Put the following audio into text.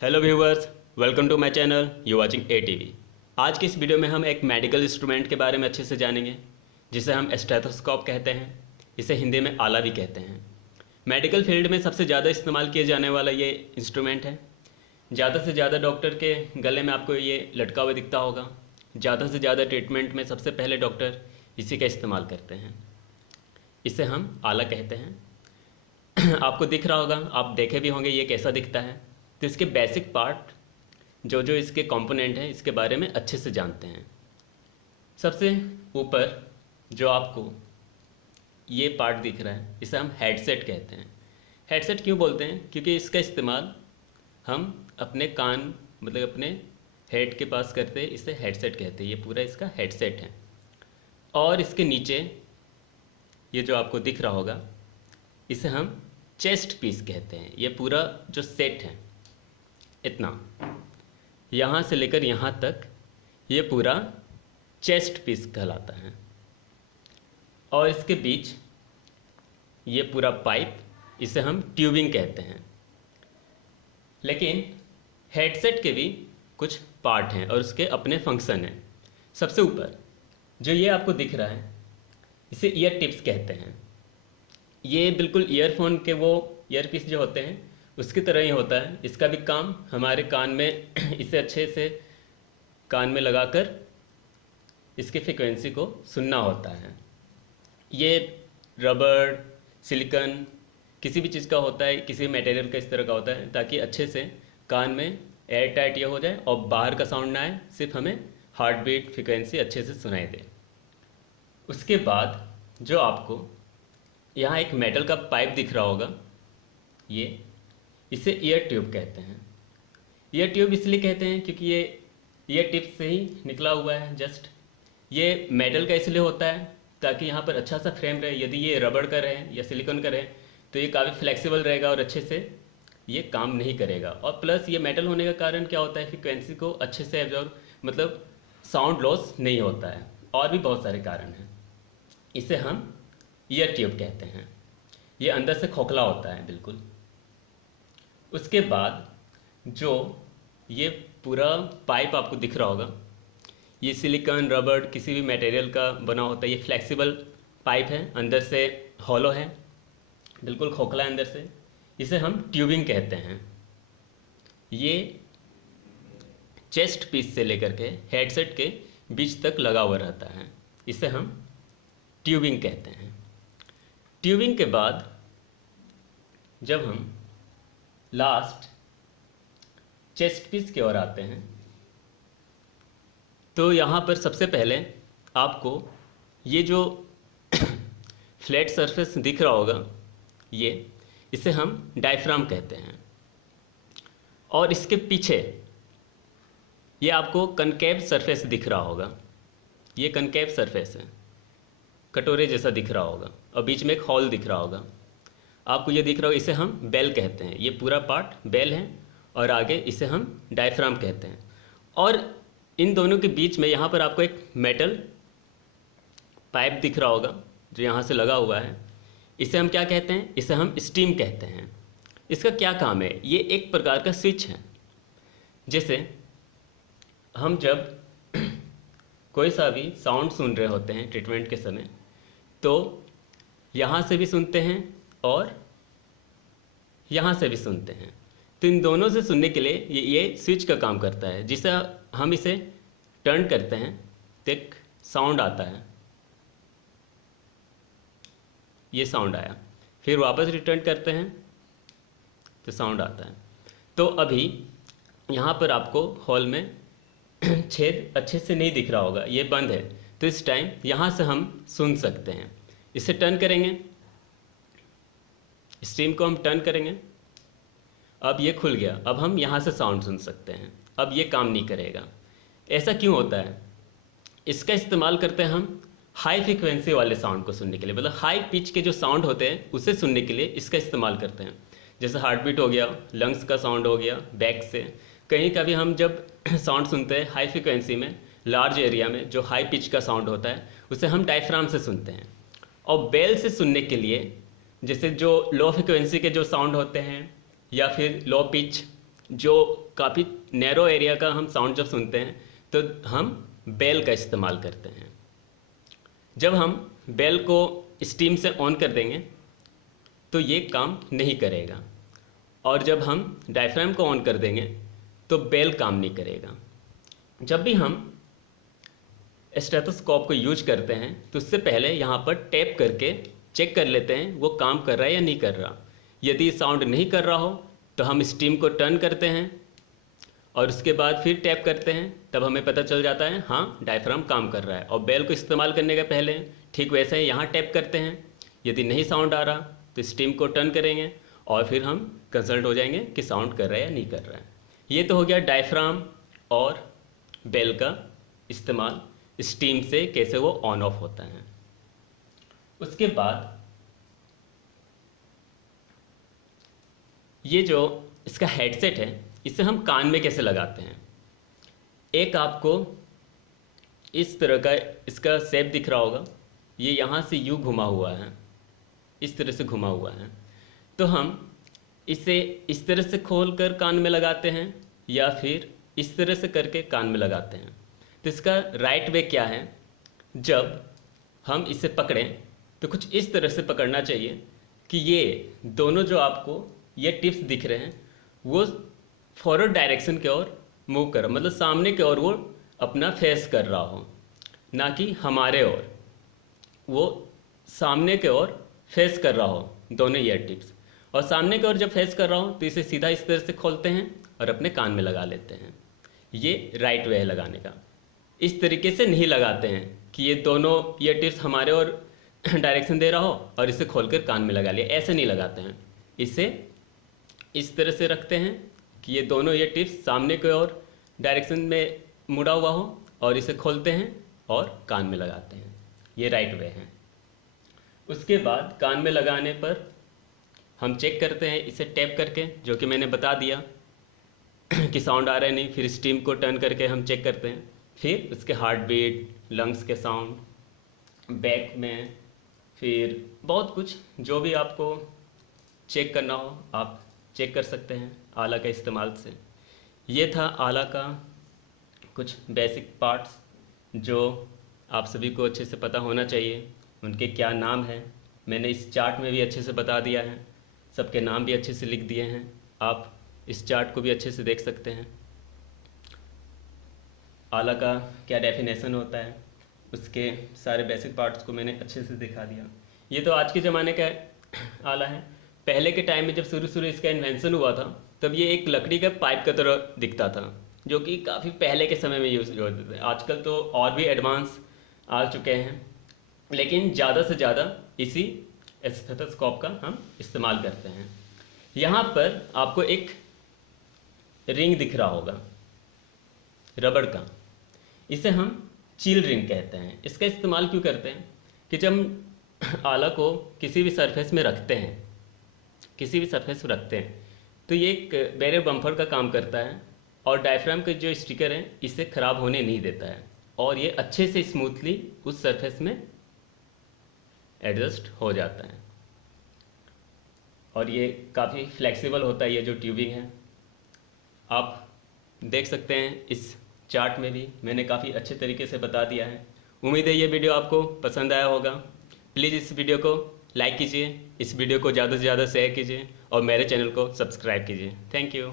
Hello viewers, welcome to my channel you watching ATV। आज की इस वीडियो में हम एक मेडिकल इंस्ट्रूमेंट के बारे में अच्छे से जानेंगे, जिसे हम स्टेथोस्कोप कहते हैं। इसे हिंदी में आला भी कहते हैं। मेडिकल फील्ड में सबसे ज़्यादा इस्तेमाल किए जाने वाला ये इंस्ट्रूमेंट है। ज़्यादा से ज़्यादा डॉक्टर के गले में आपको ये लटका हुआ दिखता होगा। ज़्यादा से ज़्यादा ट्रीटमेंट में सबसे पहले डॉक्टर इसी का इस्तेमाल करते हैं। इसे हम आला कहते हैं। आपको दिख रहा होगा, आप देखे भी होंगे ये कैसा दिखता है। तो इसके बेसिक पार्ट जो जो इसके कंपोनेंट हैं, इसके बारे में अच्छे से जानते हैं। सबसे ऊपर जो आपको ये पार्ट दिख रहा है, इसे हम हेडसेट कहते हैं। हेडसेट क्यों बोलते हैं? क्योंकि इसका इस्तेमाल हम अपने कान मतलब अपने हेड के पास करते हैं, इसे हेडसेट कहते हैं। ये पूरा इसका हेडसेट है। और इसके नीचे ये जो आपको दिख रहा होगा, इसे हम चेस्ट पीस कहते हैं। ये पूरा जो सेट है, इतना यहाँ से लेकर यहाँ तक, ये पूरा चेस्ट पीस कहलाता है। और इसके बीच ये पूरा पाइप, इसे हम ट्यूबिंग कहते हैं। लेकिन हेडसेट के भी कुछ पार्ट हैं और उसके अपने फंक्शन हैं। सबसे ऊपर जो ये आपको दिख रहा है, इसे ईयर टिप्स कहते हैं। ये बिल्कुल ईयरफोन के वो ईयरपीस जो होते हैं उसकी तरह ही होता है। इसका भी काम हमारे कान में इसे अच्छे से कान में लगाकर इसकी फ्रिक्वेंसी को सुनना होता है। ये रबड़, सिलिकॉन, किसी भी चीज़ का होता है, किसी भी मटेरियल का इस तरह का होता है, ताकि अच्छे से कान में एयर टाइट ये हो जाए और बाहर का साउंड ना आए, सिर्फ हमें हार्ट बीट फ्रिक्वेंसी अच्छे से सुनाई दे। उसके बाद जो आपको यहाँ एक मेटल का पाइप दिख रहा होगा, ये इसे ईयर ट्यूब कहते हैं। ईयर ट्यूब इसलिए कहते हैं क्योंकि ये ईयर टिप से ही निकला हुआ है। जस्ट ये मेटल का इसलिए होता है ताकि यहाँ पर अच्छा सा फ्रेम रहे। यदि ये रबड़ का रहे या सिलिकॉन का रहे तो ये काफ़ी फ्लेक्सिबल रहेगा और अच्छे से ये काम नहीं करेगा। और प्लस ये मेटल होने का कारण क्या होता है, फ्रिक्वेंसी को अच्छे से एब्जॉर्ब, मतलब साउंड लॉस नहीं होता है। और भी बहुत सारे कारण हैं। इसे हम ईयर ट्यूब कहते हैं। ये अंदर से खोखला होता है बिल्कुल। उसके बाद जो ये पूरा पाइप आपको दिख रहा होगा, ये सिलिकॉन, रबड़, किसी भी मटेरियल का बना होता है। ये फ्लेक्सिबल पाइप है, अंदर से हॉलो है, बिल्कुल खोखला है अंदर से। इसे हम ट्यूबिंग कहते हैं। ये चेस्ट पीस से लेकर के हेडसेट के बीच तक लगा हुआ रहता है। इसे हम ट्यूबिंग कहते हैं। ट्यूबिंग के बाद जब हम लास्ट चेस्ट पीस की ओर आते हैं, तो यहाँ पर सबसे पहले आपको ये जो फ्लैट सरफेस दिख रहा होगा, इसे हम डायफ्राम कहते हैं। और इसके पीछे ये आपको कनकेव सरफेस दिख रहा होगा। ये कनकेव सरफेस है, कटोरे जैसा दिख रहा होगा, और बीच में एक हॉल दिख रहा होगा। आपको ये दिख रहा होगा, इसे हम बेल कहते हैं। ये पूरा पार्ट बेल है और आगे इसे हम डायफ्राम कहते हैं। और इन दोनों के बीच में यहाँ पर आपको एक मेटल पाइप दिख रहा होगा जो यहाँ से लगा हुआ है। इसे हम क्या कहते हैं? इसे हम स्टीम कहते हैं। इसका क्या काम है? ये एक प्रकार का स्विच है। जैसे हम जब कोई सा भी साउंड सुन रहे होते हैं ट्रीटमेंट के समय, तो यहाँ से भी सुनते हैं और यहाँ से भी सुनते हैं। तो इन दोनों से सुनने के लिए ये स्विच का काम करता है। जिसे हम इसे टर्न करते हैं तो एक साउंड आता है, ये साउंड आया, फिर वापस रिटर्न करते हैं तो साउंड आता है। तो अभी यहाँ पर आपको हॉल में छेद अच्छे से नहीं दिख रहा होगा, ये बंद है। तो इस टाइम यहाँ से हम सुन सकते हैं। इसे टर्न करेंगे, स्ट्रीम को हम टर्न करेंगे, अब ये खुल गया। अब हम यहाँ से साउंड सुन सकते हैं। अब ये काम नहीं करेगा। ऐसा क्यों होता है? इसका इस्तेमाल करते हैं हम हाई फ्रिक्वेंसी वाले साउंड को सुनने के लिए, मतलब हाई पिच के जो साउंड होते हैं उसे सुनने के लिए इसका इस्तेमाल करते हैं। जैसे हार्ट बीट हो गया, लंग्स का साउंड हो गया, बैक से कहीं का भी हम जब साउंड सुनते हैं हाई फ्रिक्वेंसी में, लार्ज एरिया में जो हाई पिच का साउंड होता है, उसे हम डायफ्राम से सुनते हैं। और बेल से सुनने के लिए जैसे जो लो फ्रिक्वेंसी के जो साउंड होते हैं या फिर लो पिच जो काफ़ी नैरो एरिया का हम साउंड जब सुनते हैं तो हम बेल का इस्तेमाल करते हैं। जब हम बेल को स्टीम से ऑन कर देंगे तो ये काम नहीं करेगा, और जब हम डायफ्राम को ऑन कर देंगे तो बेल काम नहीं करेगा। जब भी हम स्टेथोस्कोप को यूज करते हैं तो उससे पहले यहाँ पर टैप करके चेक कर लेते हैं वो काम कर रहा है या नहीं कर रहा। यदि साउंड नहीं कर रहा हो तो हम स्टीम को टर्न करते हैं और उसके बाद फिर टैप करते हैं, तब हमें पता चल जाता है हाँ डायफ्राम काम कर रहा है। और बेल को इस्तेमाल करने के पहले ठीक वैसे ही यहाँ टैप करते हैं। यदि नहीं साउंड आ रहा तो स्टीम को टर्न करेंगे और फिर हम कंसल्ट हो जाएंगे कि साउंड कर रहा है या नहीं कर रहा है। ये तो हो गया डायफ्राम और बेल का इस्तेमाल स्टीम से कैसे वो ऑन ऑफ होता है। उसके बाद ये जो इसका हेडसेट है इसे हम कान में कैसे लगाते हैं। एक आपको इस तरह का इसका शेप दिख रहा होगा, ये यहाँ से यूँ घुमा हुआ है, इस तरह से घुमा हुआ है। तो हम इसे इस तरह से खोल कर कान में लगाते हैं या फिर इस तरह से करके कान में लगाते हैं। तो इसका राइट वे क्या है, जब हम इसे पकड़ें तो कुछ इस तरह से पकड़ना चाहिए कि ये दोनों जो आपको ये टिप्स दिख रहे हैं वो फॉरवर्ड डायरेक्शन की ओर मूव कर, मतलब सामने की ओर वो अपना फेस कर रहा हो, ना कि हमारे ओर, वो सामने की ओर फेस कर रहा हो दोनों ईयर टिप्स। और सामने की ओर जब फेस कर रहा हो तो इसे सीधा इस तरह से खोलते हैं और अपने कान में लगा लेते हैं। ये राइट वे है लगाने का। इस तरीके से नहीं लगाते हैं कि ये दोनों ईयर टिप्स हमारे ओर डायरेक्शन दे रहा हो और इसे खोलकर कान में लगा लिया, ऐसे नहीं लगाते हैं। इसे इस तरह से रखते हैं कि ये दोनों ईयर टिप्स सामने की ओर डायरेक्शन में मुड़ा हुआ हो और इसे खोलते हैं और कान में लगाते हैं। ये राइट वे है। उसके बाद कान में लगाने पर हम चेक करते हैं इसे टैप करके, जो कि मैंने बता दिया कि साउंड आ रहा है नहीं। फिर स्टीम को टर्न करके हम चेक करते हैं, फिर उसके हार्ट बीट, लंग्स के साउंड, बैक में, फिर बहुत कुछ जो भी आपको चेक करना हो आप चेक कर सकते हैं आला का इस्तेमाल से। ये था आला का कुछ बेसिक पार्ट्स जो आप सभी को अच्छे से पता होना चाहिए। उनके क्या नाम हैं मैंने इस चार्ट में भी अच्छे से बता दिया है, सबके नाम भी अच्छे से लिख दिए हैं। आप इस चार्ट को भी अच्छे से देख सकते हैं। आला का क्या डेफिनेशन होता है, उसके सारे बेसिक पार्ट्स को मैंने अच्छे से दिखा दिया। ये तो आज के ज़माने का आला है। पहले के टाइम में जब शुरू इसका इन्वेंशन हुआ था तब ये एक लकड़ी का पाइप की तरह दिखता था, जो कि काफ़ी पहले के समय में यूज़ होते थे। आजकल तो और भी एडवांस आ चुके हैं, लेकिन ज़्यादा से ज़्यादा इसी स्टेथोस्कोप का हम इस्तेमाल करते हैं। यहाँ पर आपको एक रिंग दिख रहा होगा रबड़ का, इसे हम चील रिंग कहते हैं। इसका इस्तेमाल क्यों करते हैं कि जब हम आला को किसी भी सरफेस में रखते हैं, तो ये एक बैरियर बम्फर का काम करता है और डायफ्राम का जो स्टिकर है इसे ख़राब होने नहीं देता है, और ये अच्छे से स्मूथली उस सरफेस में एडजस्ट हो जाता है। और ये काफ़ी फ्लेक्सिबल होता है। ये जो ट्यूबिंग है आप देख सकते हैं, इस चार्ट में भी मैंने काफ़ी अच्छे तरीके से बता दिया है। उम्मीद है ये वीडियो आपको पसंद आया होगा। प्लीज़ इस वीडियो को लाइक कीजिए, इस वीडियो को ज़्यादा से ज़्यादा शेयर कीजिए और मेरे चैनल को सब्सक्राइब कीजिए। Thank you.